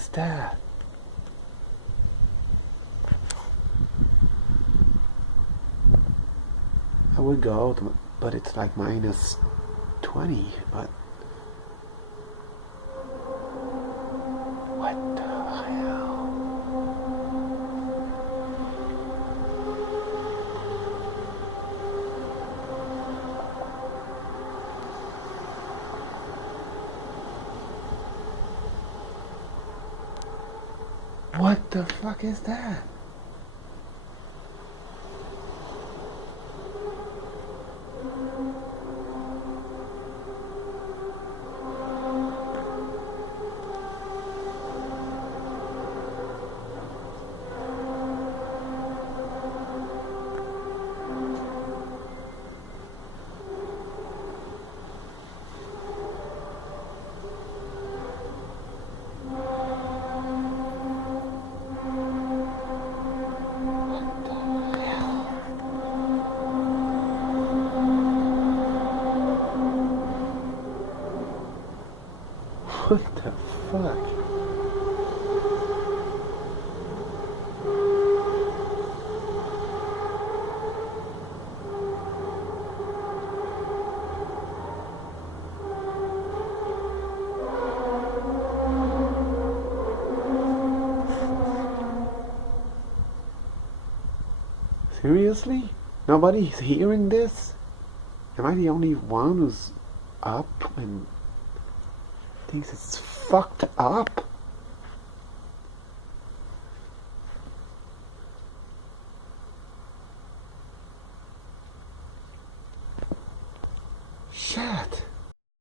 is that? I would go out, but it's like minus 20, but what the hell? What the fuck is that? What the fuck? Seriously? Nobody's hearing this? Am I the only one who's up and thinks it's fucked up? Shit.